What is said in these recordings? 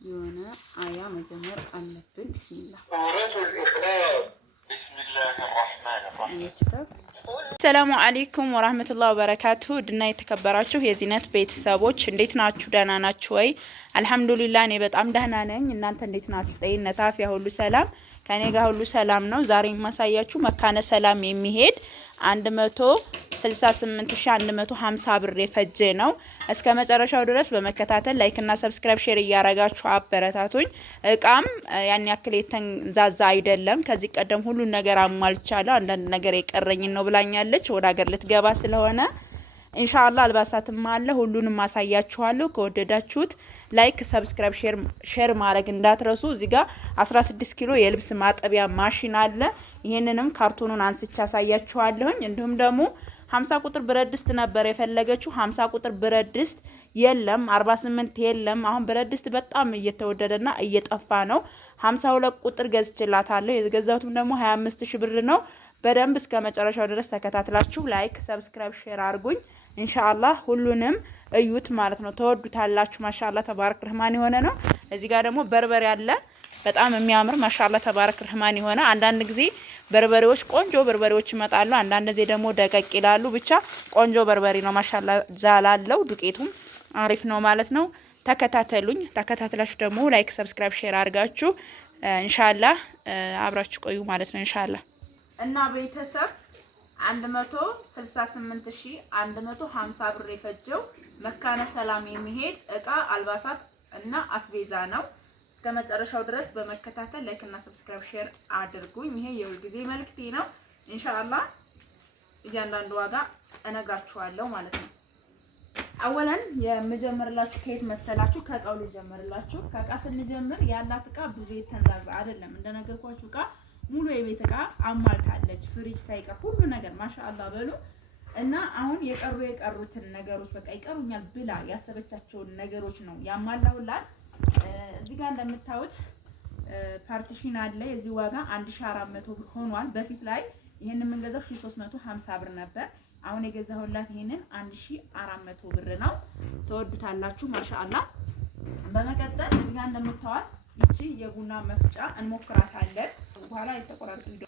የሆነ አያ መጀመር አለብን። ቢስሚላህ ሰላሙ አለይኩም ወራህመቱላሂ ወበረካቱ። ድና የተከበራችሁ የዚነት ቤተሰቦች እንዴት ናችሁ? ደህና ናችሁ ወይ? አልሐምዱሊላህ እኔ በጣም ደህና ነኝ። እናንተ እንዴት ናችሁ? ጤንነት አፍያ ሁሉ ሰላም? ከኔ ጋር ሁሉ ሰላም ነው። ዛሬ የማሳያችሁ መካነ ሰላም የሚሄድ 168150 ብር የፈጀ ነው። እስከ መጨረሻው ድረስ በመከታተል ላይክ እና ሰብስክራይብ ሼር እያረጋችሁ አበረታቱኝ። እቃም ያን ያክል የተንዛዛ አይደለም። ከዚህ ቀደም ሁሉን ነገር አሟልቻለሁ። አንዳንድ ነገር የቀረኝ ነው ብላኛለች። ወደ ሀገር ልትገባ ስለሆነ ኢንሻአላህ አልባሳትም አለ። ሁሉንም ማሳያችኋለሁ። ከወደዳችሁት ላይክ ሰብስክራይብ ሼር ማድረግ እንዳትረሱ። እዚህ ጋር 16 ኪሎ የልብስ ማጠቢያ ማሽን አለ። ይሄንንም ካርቶኑን አንስቻ አሳያችኋለሁኝ። እንዲሁም ደግሞ 50 ቁጥር ብረት ድስት ነበር የፈለገችው። 50 ቁጥር ብረት ድስት የለም፣ 48 የለም። አሁን ብረት ድስት በጣም እየተወደደና እየጠፋ ነው። 52 ቁጥር ገዝቼላታለሁ። የገዛሁትም ደግሞ 25000 ብር ነው። በደንብ እስከ መጨረሻው ድረስ ተከታትላችሁ ላይክ ሰብስክራይብ ሼር አድርጉኝ። ኢንሻአላህ ሁሉንም እዩት ማለት ነው። ተወዱታላችሁ። ማሻአላህ ተባረክ ረህማን የሆነ ነው። እዚህ ጋር ደግሞ በርበሬ አለ። በጣም የሚያምር ማሻአላህ ተባረክ ረህማን የሆነ። አንዳንድ ጊዜ በርበሬዎች ቆንጆ በርበሬዎች ይመጣሉ፣ አንዳንድ ጊዜ ደግሞ ደቀቅ ይላሉ። ብቻ ቆንጆ በርበሬ ነው ማሻአላህ ዛላለው። ዱቄቱም አሪፍ ነው ማለት ነው። ተከታተሉኝ። ተከታትላችሁ ደግሞ ላይክ ሰብስክራይብ ሼር አድርጋችሁ ኢንሻአላህ አብራችሁ ቆዩ ማለት ነው ኢንሻአላህ። እና ቤተሰብ 168150 ብር የፈጀው መካነ ሰላም የሚሄድ እቃ አልባሳት እና አስቤዛ ነው። እስከ መጨረሻው ድረስ በመከታተል ላይክ እና ሰብስክራይብ ሼር አድርጉኝ። ይሄ የሁልጊዜ መልእክቴ ነው። ኢንሻአላህ እያንዳንዱ ዋጋ እነግራችኋለሁ ማለት ነው። አወለን የምጀምርላችሁ ከየት መሰላችሁ? ከእቃው ልጀምርላችሁ። ከእቃ ስንጀምር ያላት እቃ ብዙ የተንዛዛ አይደለም። እንደነገርኳችሁ እቃ ሙሉ የቤት እቃ አሟልታለች። ፍሪጅ ሳይቀር ሁሉ ነገር ማሻአላህ በሉ። እና አሁን የቀሩትን ነገሮች በቃ ይቀሩኛል ብላ ያሰበቻቸውን ነገሮች ነው ያሟላውላት። እዚህ ጋር እንደምታዩት ፓርቲሽን አለ። የዚህ ዋጋ 1400 ብር ሆኗል። በፊት ላይ ይሄንን የምንገዛው 1350 ብር ነበር። አሁን የገዛሁላት ይሄንን 1400 ብር ነው። ተወዱታላችሁ ማሻአላህ። በመቀጠል እዚህ ጋር እንደምታዩት ይቺ የቡና መፍጫ እንሞክራታለን። በኋላ የተቆራረጡ ቪዲዮ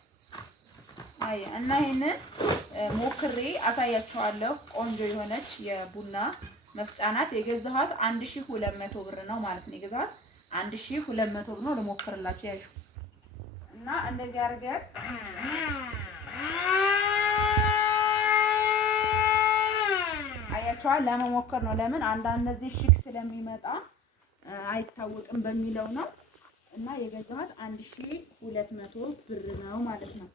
እና ይሄንን ሞክሬ አሳያችኋለሁ። ቆንጆ የሆነች የቡና መፍጫ ናት። የገዛኋት 1200 ብር ነው ማለት ነው። የገዛኋት 1200 ብር ነው። ልሞክርላችሁ ያዩ እና እንደዚህ አድርገን አያችኋል። ለመሞከር ነው። ለምን አንዳንድ ጊዜ ሽክ ስለሚመጣ አይታወቅም በሚለው ነው። እና የገዛኋት 1200 ብር ነው ማለት ነው።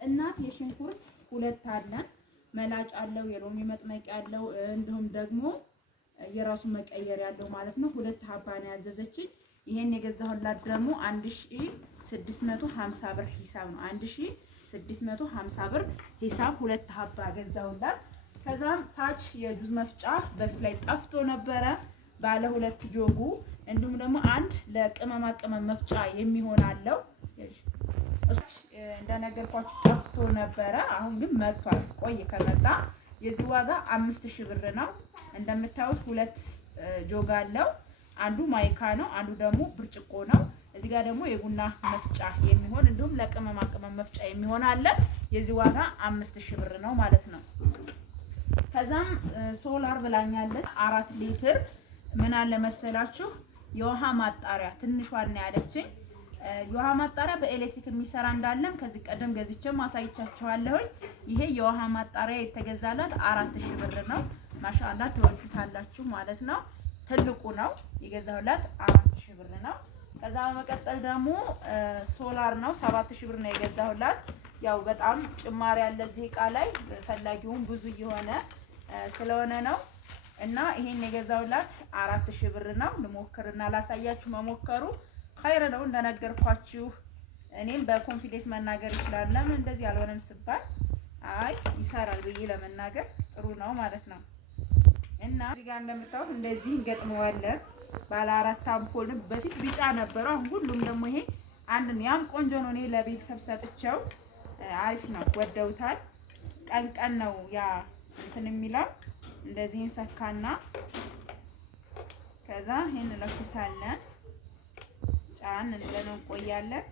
እናት የሽንኩርት ሁለት አለን፣ መላጭ አለው፣ የሎሚ መጥመቂያ አለው፣ እንዲሁም ደግሞ የራሱ መቀየር ያለው ማለት ነው። ሁለት ሀባ ነው ያዘዘችኝ። ይሄን የገዛሁላት ደግሞ 1650 ብር ሂሳብ ነው። 1650 ብር ሂሳብ ሁለት ሀባ ገዛሁላት። ከዛም ሳች የጁዝ መፍጫ በፊት ላይ ጠፍቶ ነበረ ባለ ሁለት ጆጉ። እንዲሁም ደግሞ አንድ ለቅመማ ቅመም መፍጫ የሚሆን አለው። እንደነገርኳችሁ ጠፍቶ ነበረ። አሁን ግን መጥቷል። ቆይ ከመጣ የዚህ ዋጋ 5000 ብር ነው። እንደምታዩት ሁለት ጆግ አለው። አንዱ ማይካ ነው፣ አንዱ ደግሞ ብርጭቆ ነው። እዚህ ጋር ደግሞ የቡና መፍጫ የሚሆን እንዲሁም ለቅመማ ቅመም መፍጫ የሚሆን አለ። የዚህ ዋጋ 5000 ብር ነው ማለት ነው። ከዛም ሶላር ብላኛለች 4 ሊትር ምን አለ መሰላችሁ የውሃ ማጣሪያ ትንሿን ያለችኝ። የውሃ ማጣሪያ በኤሌክትሪክ የሚሰራ እንዳለም ከዚህ ቀደም ገዝቼም አሳይቻችኋለሁኝ። ይሄ የውሃ ማጣሪያ የተገዛላት 4000 ብር ነው። ማሻአላህ ተወዱታላችሁ ማለት ነው። ትልቁ ነው የገዛሁላት 4000 ብር ነው። ከዛ በመቀጠል ደግሞ ሶላር ነው 7000 ብር ነው የገዛሁላት። ያው በጣም ጭማሪ ያለ እዚህ እቃ ላይ ፈላጊውን ብዙ እየሆነ ስለሆነ ነው። እና ይሄን የገዛውላት 4000 ብር ነው። ልሞክርና ላሳያችሁ። መሞከሩ ኸይር ነው እንደነገርኳችሁ። እኔም በኮንፊደንስ መናገር ይችላል። ለምን እንደዚህ አልሆነም ሲባል አይ ይሰራል ብዬ ለመናገር ጥሩ ነው ማለት ነው። እና እዚህ ጋር እንደምታዩት እንደዚህ እንገጥመዋለን። ባለ 4 አምፖል በፊት ቢጫ ነበረው። አሁን ሁሉም ደግሞ ይሄ አንድ ነው። ያም ቆንጆ ነው። እኔ ለቤተሰብ ሰጥቼው አሪፍ ነው፣ ወደውታል። ቀን ቀን ነው ያ እንትን የሚለው እንደዚህ እንሰካና ከዛ ይሄን ለኩሳለን። ጫን እንለን እንቆያለን።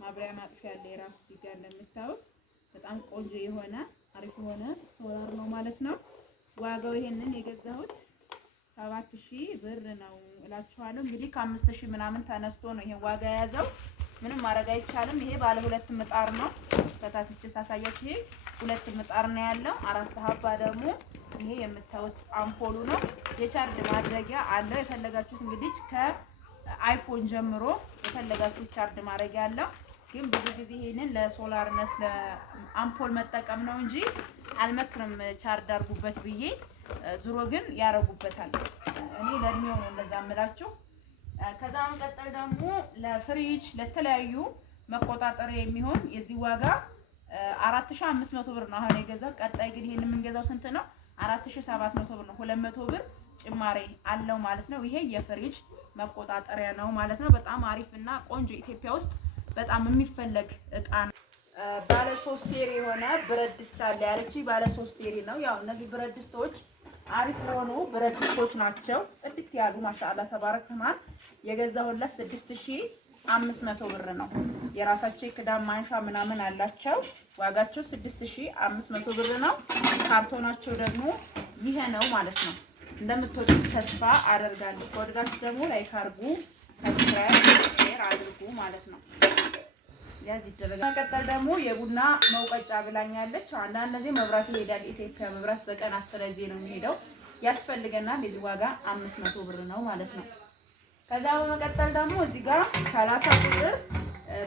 ማብሪያ ማጥፊያ ያለ የራሱ እዚህ ጋር እንደምታዩት በጣም ቆንጆ የሆነ አሪፍ የሆነ ሶላር ነው ማለት ነው። ዋጋው ይሄንን የገዛሁት 7000 ብር ነው እላችኋለሁ። እንግዲህ ከ5000 ምናምን ተነስቶ ነው ይሄን ዋጋ የያዘው። ምንም ማድረግ አይቻልም። ይሄ ባለ 2 ምጣር ነው። ከታትቼ ሳሳያችሁ ይሄ 2 ምጣር ነው ያለው። 4 ሀባ ደግሞ ይሄ የምታዩት አምፖሉ ነው። የቻርጅ ማድረጊያ አለው። የፈለጋችሁት እንግዲህ ከአይፎን ጀምሮ የፈለጋችሁት ቻርጅ ማድረጊያ አለው። ግን ብዙ ጊዜ ይሄንን ለሶላርነት ለአምፖል መጠቀም ነው እንጂ አልመክርም ቻርጅ አድርጉበት ብዬ። ዙሮ ግን ያረጉበታል። እኔ ለእድሜው ነው እንደዛ እምላችሁ። ከዛ መቀጠል ደግሞ ለፍሪጅ ለተለያዩ መቆጣጠሪያ የሚሆን የዚህ ዋጋ 4500 ብር ነው አሁን የገዛው። ቀጣይ ግን ይሄን የምንገዛው ስንት ነው? 4700 ብር ነው። 200 ብር ጭማሪ አለው ማለት ነው። ይሄ የፍሪጅ መቆጣጠሪያ ነው ማለት ነው። በጣም አሪፍና ቆንጆ ኢትዮጵያ ውስጥ በጣም የሚፈለግ እቃ ነው። ባለ 3 ሴሪ የሆነ ብረት ድስት አለ ያለች ባለ 3 ሴሪ ነው። ያው እነዚህ ብረት ድስቶች አሪፍ የሆኑ ብረት ድስቶች ናቸው። ጽድት ያሉ ማሻአላ ተባረክ ረህማን። የገዛሁለት 6500 ብር ነው። የራሳቸው ክዳን ማንሻ ምናምን አላቸው። ዋጋቸው 6500 ብር ነው። ካርቶናቸው ደግሞ ይሄ ነው ማለት ነው። እንደምትወዱት ተስፋ አደርጋለሁ። ከወደዳችሁ ደግሞ ላይክ አድርጉ፣ ሰብስክራይብ፣ ሼር አድርጉ ማለት ነው። ያዚህ ይደረጋል። መቀጠል ደግሞ የቡና መውቀጫ ብላኛለች። አንዳንድ ጊዜ መብራት ይሄዳል። ኢትዮጵያ መብራት በቀን 10 ጊዜ ነው የሚሄደው። ያስፈልገናል። የዚህ ዋጋ 500 ብር ነው ማለት ነው። ከዛ በመቀጠል ደግሞ እዚህ ጋር 30 ቁጥር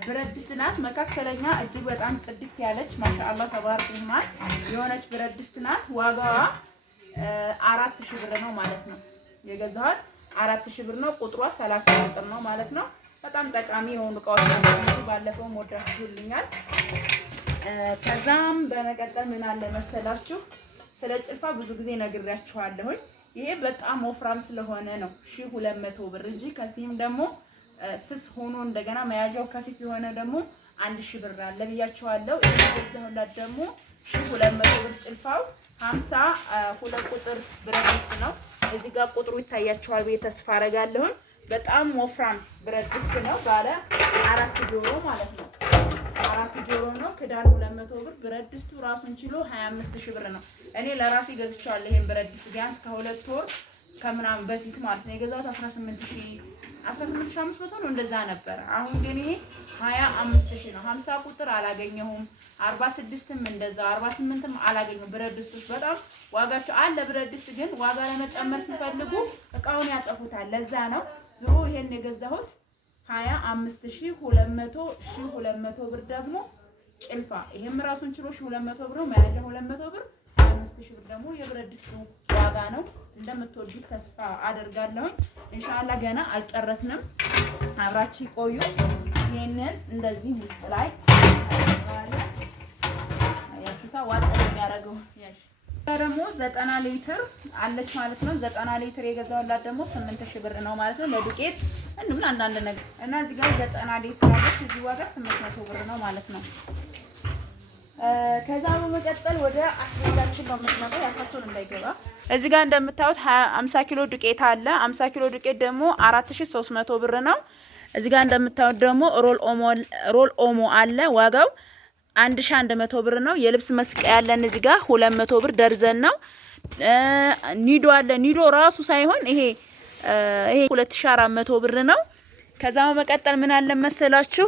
ብረት ድስት ናት። መካከለኛ እጅግ በጣም ጽድት ያለች ማሻአላ ተባረክ ረህማን የሆነች ብረት ድስት ናት። ዋጋዋ 4000 ብር ነው ማለት ነው። የገዛኋት 4000 ብር ነው። ቁጥሯ 30 ቁጥር ነው ማለት ነው። በጣም ጠቃሚ የሆኑ እቃዎች ናቸው። ባለፈው ወዳችሁልኛል። ከዛም በመቀጠል ምን አለ መሰላችሁ ስለ ጭልፋ ብዙ ጊዜ ነግሬያችኋለሁኝ። ይሄ በጣም ወፍራም ስለሆነ ነው 1200 ብር እንጂ ከዚህም ደግሞ ስስ ሆኖ እንደገና መያዣው ከፊፍ የሆነ ደግሞ 1000 ብር አለ ብያችኋለሁ። ይሄ ገዛሁላት ደግሞ 1200 ብር። ጭልፋው 52 ቁጥር ብረት ድስት ነው። እዚህ ጋር ቁጥሩ ይታያችኋል ብዬ ተስፋ አደርጋለሁኝ። በጣም ወፍራም ብረት ድስት ነው። ባለ 4 ጆሮ ማለት ነው። 4 ጆሮ ነው። ክዳን 200 ብር። ብረት ድስቱ ራሱን ችሎ 25000 ብር ነው። እኔ ለራሴ ገዝቻለሁ ይሄን ብረት ድስት ቢያንስ ከ2 ወር ከምናምን በፊት ማለት ነው። የገዛሁት 18500 ነው እንደዛ ነበር። አሁን ግን ይሄ 25000 ነው። 50 ቁጥር አላገኘሁም። 46ም እንደዛው 48ም አላገኘሁም። ብረት ድስቶች በጣም ዋጋቸው አለ። ብረት ድስት ግን ዋጋ ለመጨመር ሲፈልጉ እቃውን ያጠፉታል። ለዛ ነው ዙሮ ይሄን የገዛሁት 25200 ብር ደግሞ ጭልፋ ይሄም ራሱን ችሎ 200 ብር ነው። መያዣ 200 ብር 5000 ብር ደግሞ የብረት ድስቱ ዋጋ ነው። እንደምትወዱት ተስፋ አደርጋለሁኝ። ኢንሻአላህ ገና አልጨረስንም። አብራችሁ ቆዩ። ይሄንን እንደዚህ ውስጥ ላይ ያቺታ ዋጥ የሚያደርገው ያሽ ደግሞ 90 ሊትር አለች ማለት ነው። 90 ሊትር የገዛሁላት ደግሞ 8000 ብር ነው ማለት ነው። ለዱቄት እንዴም አንዳንድ ነገር እና እዚህ ጋር 90 ሊትር አለች። እዚህ ዋጋ 800 ብር ነው ማለት ነው። ከዛ በመቀጠል ወደ አስቤዛችን ነው የምንመጣው። ያፋቸውን እንዳይገባ እዚህ ጋር እንደምታዩት 50 ኪሎ ዱቄት አለ። 50 ኪሎ ዱቄት ደግሞ 4300 ብር ነው። እዚህ ጋር እንደምታዩት ደግሞ ሮል ኦሞ አለ። ዋጋው 1100 ብር ነው። የልብስ መስቀያ ያለን እዚህ ጋር 200 ብር ደርዘን ነው። ኒዶ አለ። ኒዶ ራሱ ሳይሆን ይሄ 2400 ብር ነው። ከዛ በመቀጠል ምን አለ መሰላችሁ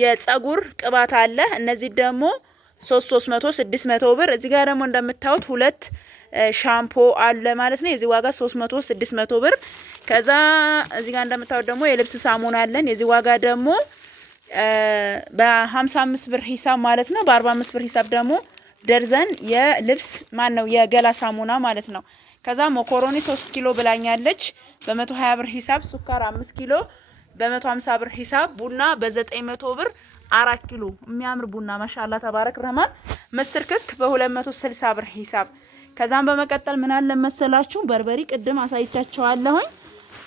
የፀጉር ቅባት አለ። እነዚህ ደግሞ 300 600 ብር። እዚህ ጋር ደግሞ እንደምታዩት 2 ሻምፖ አለ ማለት ነው። የዚህ ዋጋ 300 600 ብር። ከዛ እዚህ ጋር እንደምታዩት ደግሞ የልብስ ሳሙና አለን። የዚህ ዋጋ ደግሞ በ55 ብር ሂሳብ ማለት ነው። በ45 ብር ሂሳብ ደግሞ ደርዘን የልብስ የገላ ሳሙና ማለት ነው። ከዛ መኮሮኒ 3 ኪሎ ብላኛለች በ120 ብር ሂሳብ። ሱካር 5 ኪሎ በ150 ብር ሂሳብ። ቡና በ900 ብር 4 ኪሎ የሚያምር ቡና ማሻአላ ተባረክ ረህማን። ምስር ክክ በ260 ብር ሂሳብ። ከዛም በመቀጠል ምን አለ መሰላችሁ በርበሪ ቅድም አሳይቻችኋለሁኝ።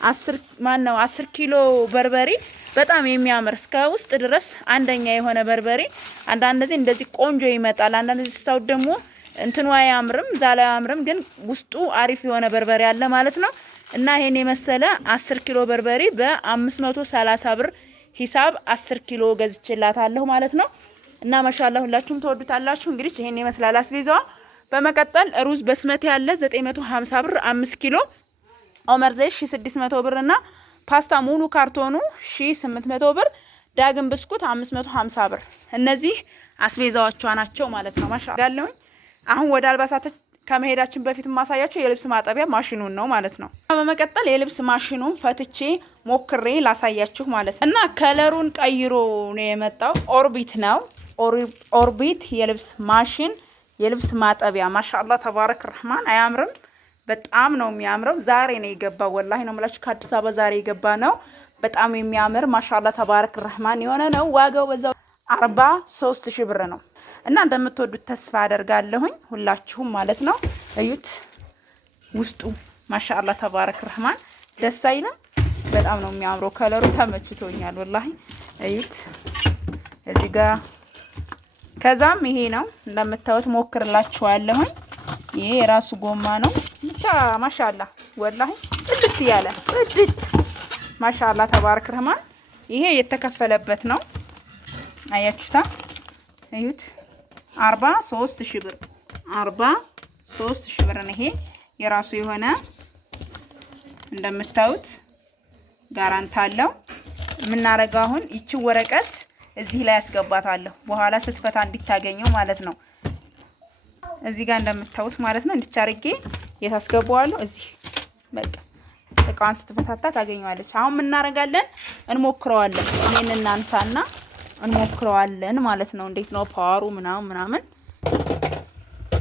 10 ኪሎ በርበሪ በጣም የሚያምር እስከ ውስጥ ድረስ አንደኛ የሆነ በርበሪ። አንዳንድ ጊዜ እንደዚህ ቆንጆ ይመጣል። አንዳንድ ጊዜ ስታውት ደግሞ እንትኑ አያምርም፣ ዛላ አያምርም፣ ግን ውስጡ አሪፍ የሆነ በርበሪ አለ ማለት ነው። እና ይሄን የመሰለ 10 ኪሎ በርበሬ በ530 ብር ሂሳብ 10 ኪሎ ገዝቼላታለሁ ማለት ነው። እና ማሻአላ ሁላችሁም ተወዱታላችሁ። እንግዲህ ይሄን ይመስላል አስቤዛዋ። በመቀጠል ሩዝ በስመቲ ያለ 950 ብር 5 ኪሎ፣ ኦመር ዘይት 1600 ብር እና ፓስታ ሙሉ ካርቶኑ 1800 ብር፣ ዳግም ብስኩት 550 ብር። እነዚህ አስቤዛዎቿ ናቸው ማለት ነው። ማሻአላ። አሁን ወደ አልባሳት ከመሄዳችን በፊት ማሳያችሁ የልብስ ማጠቢያ ማሽኑን ነው ማለት ነው። በመቀጠል የልብስ ማሽኑን ፈትቼ ሞክሬ ላሳያችሁ ማለት ነው። እና ከለሩን ቀይሮ ነው የመጣው። ኦርቢት ነው። ኦርቢት የልብስ ማሽን የልብስ ማጠቢያ ማሻአላ ተባረክ ረህማን። አያምርም? በጣም ነው የሚያምረው። ዛሬ ነው የገባው። ወላሂ ነው የምላችሁ ከአዲስ አበባ ዛሬ የገባ ነው። በጣም የሚያምር ማሻአላ ተባረክ ረህማን የሆነ ነው። ዋጋው በዛው 43 ሺህ ብር ነው። እና እንደምትወዱት ተስፋ አደርጋለሁኝ ሁላችሁም ማለት ነው። እዩት ውስጡ ማሻአላ ተባረክ ረህማን ደስ አይልም? በጣም ነው የሚያምረው። ከለሩ ተመችቶኛል ወላሂ። እዩት እዚህ ጋር ከዛም ይሄ ነው እንደምታዩት ሞክርላችኋለሁኝ። ይሄ የራሱ ጎማ ነው። ብቻ ማሻአላ ወላሂ ጽድት ያለ ጽድት ማሻአላ ተባረክ ረህማን። ይሄ የተከፈለበት ነው። አያችሁታ? እዩት 43 ሺህ ብር 43 ሺህ ብር ነው። ይሄ የራሱ የሆነ እንደምታዩት ጋራንት አለው። የምናረጋው አሁን ይቺ ወረቀት እዚህ ላይ ያስገባታለሁ በኋላ ስትፈታ እንዲታገኘው ማለት ነው። እዚህ ጋር እንደምታዩት ማለት ነው እንድታርጌ የታስገባዋለሁ እዚህ በቃ እቃዋን ስትፈታታ ታገኘዋለች። አሁን ምን እናረጋለን? እንሞክረዋለን። ይሄን እናንሳና እንሞክረዋለን ማለት ነው። እንዴት ነው ፓወሩ ምናምን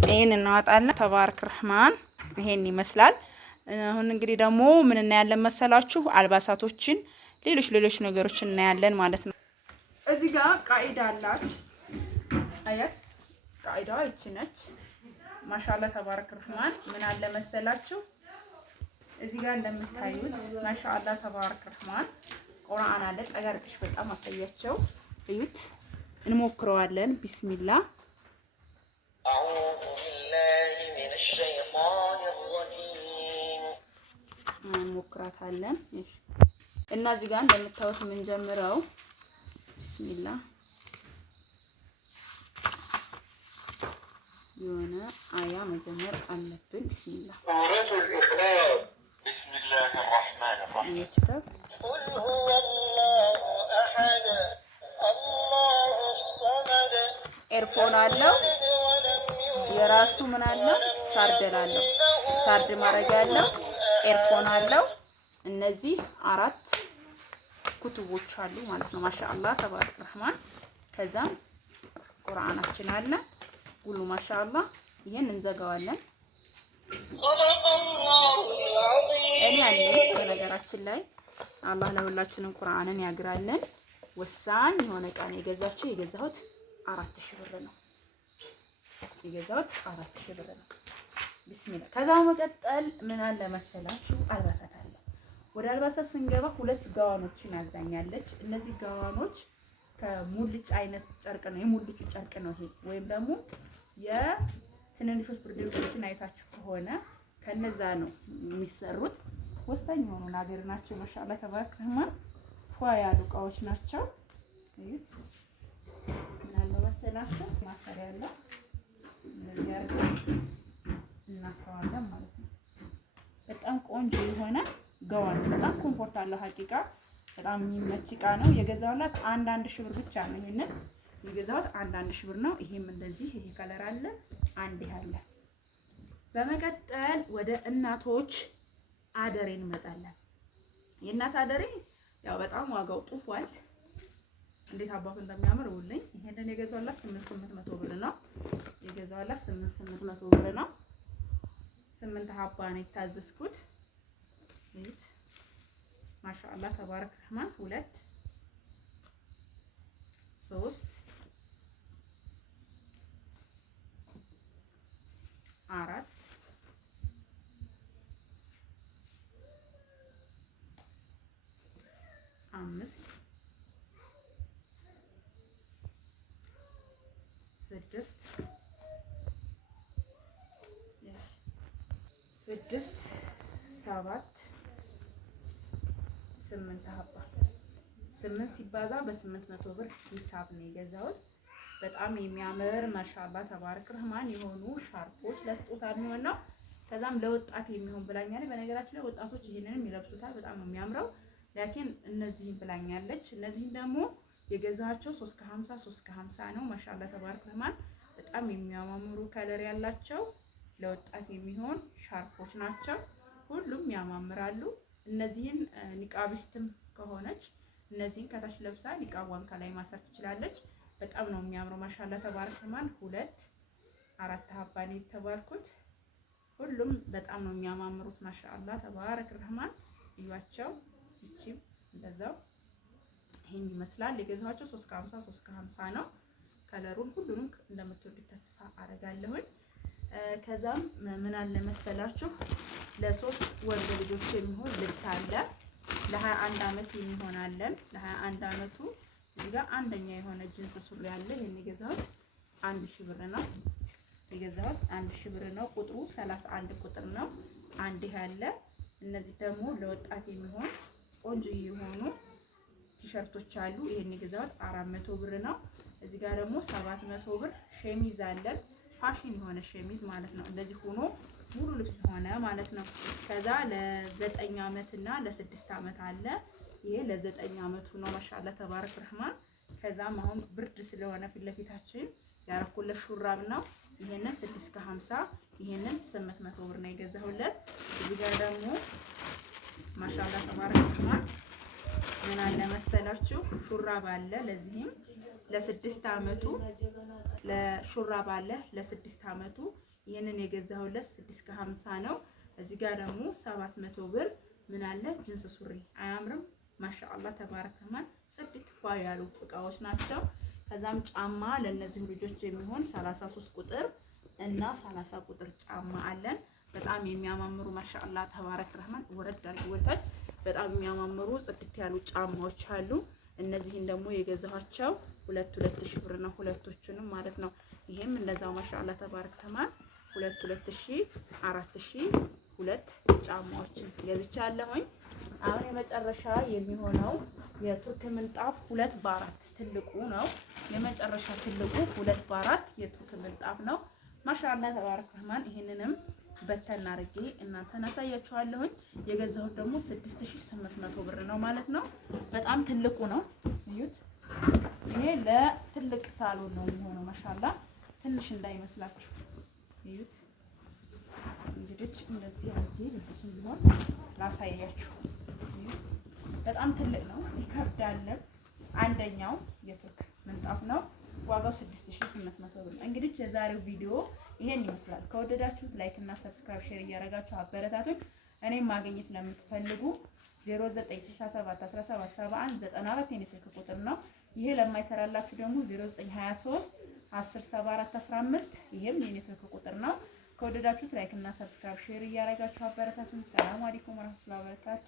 ይሄን እናወጣለን። ተባረክ ረህማን ይሄን ይመስላል። አሁን እንግዲህ ደግሞ ምን እናያለን መሰላችሁ? አልባሳቶችን ሌሎች ነገሮችን እናያለን ማለት ነው። እዚህ ጋር ቃይዳ አላት። አያት ቃይዳዋ ይቺ ነች። ማሻአላ ተባረክ ረህማን ምን አለ መሰላችሁ? እዚህ ጋር እንደምታዩት ማሻአላ ተባረክ ረህማን ቁርአን አለ። ጠጋርክሽ በጣም አሳያቸው። እዩት እንሞክረዋለን። ቢስሚላህ አዑዙ ቢላሂ ሚነሽ ሸይጣኒር ረጂም እንሞክራታለን። እሺ እና እዚህ ጋር እንደምታዩት ምን ጀምረው ቢስሚላህ የሆነ አያ መጀመር አለብን። ቢስሚላህ ሱረቱል ኢኽላስ ቢስሚላሂር ረህማኒር ረሂም ቁል ሁወላሁ አሐድ አላሁ ሰመድ። ኤርፎን አለው የራሱ ምን አለው ቻርጀር አለው። ቻርጅ ማድረግ ያለው ኤርፎን አለው። እነዚህ 4 ኩቱቦች አሉ ማለት ነው። ማሻአላ ተባረክ ረህማን። ከዛ ቁርአናችን አለ ሁሉ ማሻአላ። ይሄን እንዘጋዋለን። እኔ አለኝ በነገራችን ላይ አላህ ለሁላችንም ቁርአንን ያግራለን። ወሳኝ የሆነ እቃ ነው የገዛሁት 4000 ብር ነው የገዛሁት 4000 ብር ነው። ቢስሚላህ። ከዛው መቀጠል ምን አለ መሰላችሁ? አልባሳት አለ። ወደ አልባሳት ስንገባ 2 ጋዋኖችን ያዛኛለች። እነዚህ ጋዋኖች ከሙልጭ አይነት ጨርቅ ነው። የሙልጭ ጨርቅ ነው ይሄ። ወይም ደግሞ የትንንሾች ብርድ ልብሶችን አይታችሁ ከሆነ ከነዛ ነው የሚሰሩት። ወሳኝ የሆኑ ነገር ናቸው። ማሻአላ ተባረክ ረህማን ፏ ያሉ እቃዎች ናቸው። እዩት ምን አለ መሰላችሁ? ማሰሪያ ያለው እናስረዋለን ማለት ነው። በጣም ቆንጆ የሆነ ጋዋን በጣም ኮምፎርት አለው። ሀቂቃ በጣም የሚመች እቃ ነው። የገዛሁላት 1 ሺህ ብር ብቻ ነው። ይሄንን የገዛሁት 1 ሺህ ብር ነው። ይሄም እንደዚህ ይሄ ከለር አለ አንድ ያለ። በመቀጠል ወደ እናቶች አደሬ እንመጣለን። የእናት አደሬ ያው በጣም ዋጋው ጡፏል። እንዴት አባቱ እንደሚያምር ውልኝ። ይሄንን የገዛሁላት 800 ብር ነው። የገዛሁላት 800 ብር ነው። 8 ሀባ ነው የታዘዝኩት። እዩት ማሻአላ ተባረክ ረህማን 2 3 4 5 6 7 8 ሀባ 8 ሲባዛ በ800 ብር ሂሳብ ነው የገዛሁት። በጣም የሚያምር ማሻአላ ተባረክ ረህማን የሆኑ ሻርፖች ለስጦታ የሚሆን ነው። ከዛም ለወጣት የሚሆን ብላኛለች። በነገራችን ላይ ወጣቶች ይሄንንም ይለብሱታል። በጣም ነው የሚያምረው። ላኪን እነዚህን ብላኛለች። እነዚህን ደግሞ የገዛኋቸው 350 350 ነው። ማሻአላ ተባረክ ረህማን በጣም የሚያማምሩ ከለር ያላቸው ለወጣት የሚሆን ሻርፖች ናቸው። ሁሉም ያማምራሉ። እነዚህን ኒቃቢስትም ከሆነች እነዚህን ከታች ለብሳ ኒቃቧን ከላይ ማሰር ትችላለች። በጣም ነው የሚያምረው። ማሻአላ ተባረክ ረህማን 4 ሀባ ነው የተባልኩት። ሁሉም በጣም ነው የሚያማምሩት። ማሻአላ ተባረክ ረህማን እዩዋቸው። እቺም እንደዛው ይሄን ይመስላል። የገዛኋቸው 350 350 ነው። ከለሩን ሁሉንም እንደምትወዱት ተስፋ አረጋለሁኝ። ከዛም ምን አለ መሰላችሁ ለ3 ወንድ ልጆች የሚሆን ልብስ አለ። ለ21 አመት የሚሆን አለን። ለ21 አመቱ እዚህ ጋር አንደኛ የሆነ ጂንስ ሱሪ አለ። ይሄን የገዛሁት 1000 ብር ነው። የገዛሁት 1000 ብር ነው። ቁጥሩ 31 ቁጥር ነው። አንድ ያለ እነዚህ ደግሞ ለወጣት የሚሆን ቆንጆ የሆኑ ቲሸርቶች አሉ። ይሄን የገዛሁት 400 ብር ነው። እዚህ ጋር ደግሞ 700 ብር ሸሚዝ አለን። ፋሽን የሆነ ሸሚዝ ማለት ነው። እንደዚህ ሆኖ ሙሉ ልብስ ሆነ ማለት ነው። ከዛ ለ9 አመት እና ለ6 አመት አለ። ይሄ ለ9 አመቱ ነው። ማሻአላ ተባረክ ረህማን። ከዛም አሁን ብርድ ስለሆነ ፊት ለፊታችን ያረኩለት ሹራብ ነው። ይሄንን 650 ይሄንን 800 ብር ነው የገዛሁለት። እዚህ ጋር ደግሞ ማሻአላ ተባረክ ረህማን ምን አለ መሰላችሁ ሹራብ አለ። ለዚህም ለ6 አመቱ ለሹራብ አለ ለ6 አመቱ ይሄንን የገዛሁለት 650 ነው። እዚህ ጋር ደግሞ 700 ብር ምን አለ ጂንስ ሱሪ አያምርም? ማሻአላ ተባረክ ረህማን ጽድት ፏ ያሉ እቃዎች ናቸው። ከዛም ጫማ ለነዚህ ልጆች የሚሆን 33 ቁጥር እና 30 ቁጥር ጫማ አለን። በጣም የሚያማምሩ ማሻአላ ተባረክ ረህማን ወረድ አድርገውታል። በጣም የሚያማምሩ ጽድት ያሉ ጫማዎች አሉ። እነዚህን ደግሞ የገዛኋቸው 2000 ብር ነው። ሁለቶቹንም ማለት ነው። ይሄም እንደዛው ማሻአላ ተባረክ ረህማን 2000 4000 ሁለት ጫማዎችን ገዝቻለሁኝ። አሁን የመጨረሻ የሚሆነው የቱርክ ምንጣፍ 2 በ4 ትልቁ ነው። የመጨረሻ ትልቁ 2 በ4 የቱርክ ምንጣፍ ነው። ማሻአላ ተባረክ ረህማን ይሄንንም በተና አድርጌ እናንተን አሳያችኋለሁኝ። የገዛሁት ደግሞ 6800 ብር ነው ማለት ነው። በጣም ትልቁ ነው። እዩት። ይሄ ለትልቅ ሳሎን ነው የሚሆነው። ማሻአላ ትንሽ እንዳይመስላችሁ እዩት። እንግዲህ እንደዚህ አድርጌ ለሱም ቢሆን ላሳያችሁ። በጣም ትልቅ ነው። ይከብዳል። አንደኛው የቱርክ ምንጣፍ ነው። ዋጋው 6800 ብር ነው። እንግዲህ የዛሬው ቪዲዮ ይሄን ይመስላል። ከወደዳችሁት ላይክ እና ሰብስክራይብ ሼር እያደረጋችሁ አበረታቱኝ። እኔም ማግኘት ለምትፈልጉ 0967177194 የኔ ስልክ ቁጥር ነው። ይሄ ለማይሰራላችሁ ደግሞ 0923 107415 ይሄም የኔ ስልክ ቁጥር ነው። ከወደዳችሁት ላይክ እና ሰብስክራይብ ሼር እያደረጋችሁ አበረታቱኝ። ሰላም አለይኩም ወራህመቱላሂ ወበረካቱ።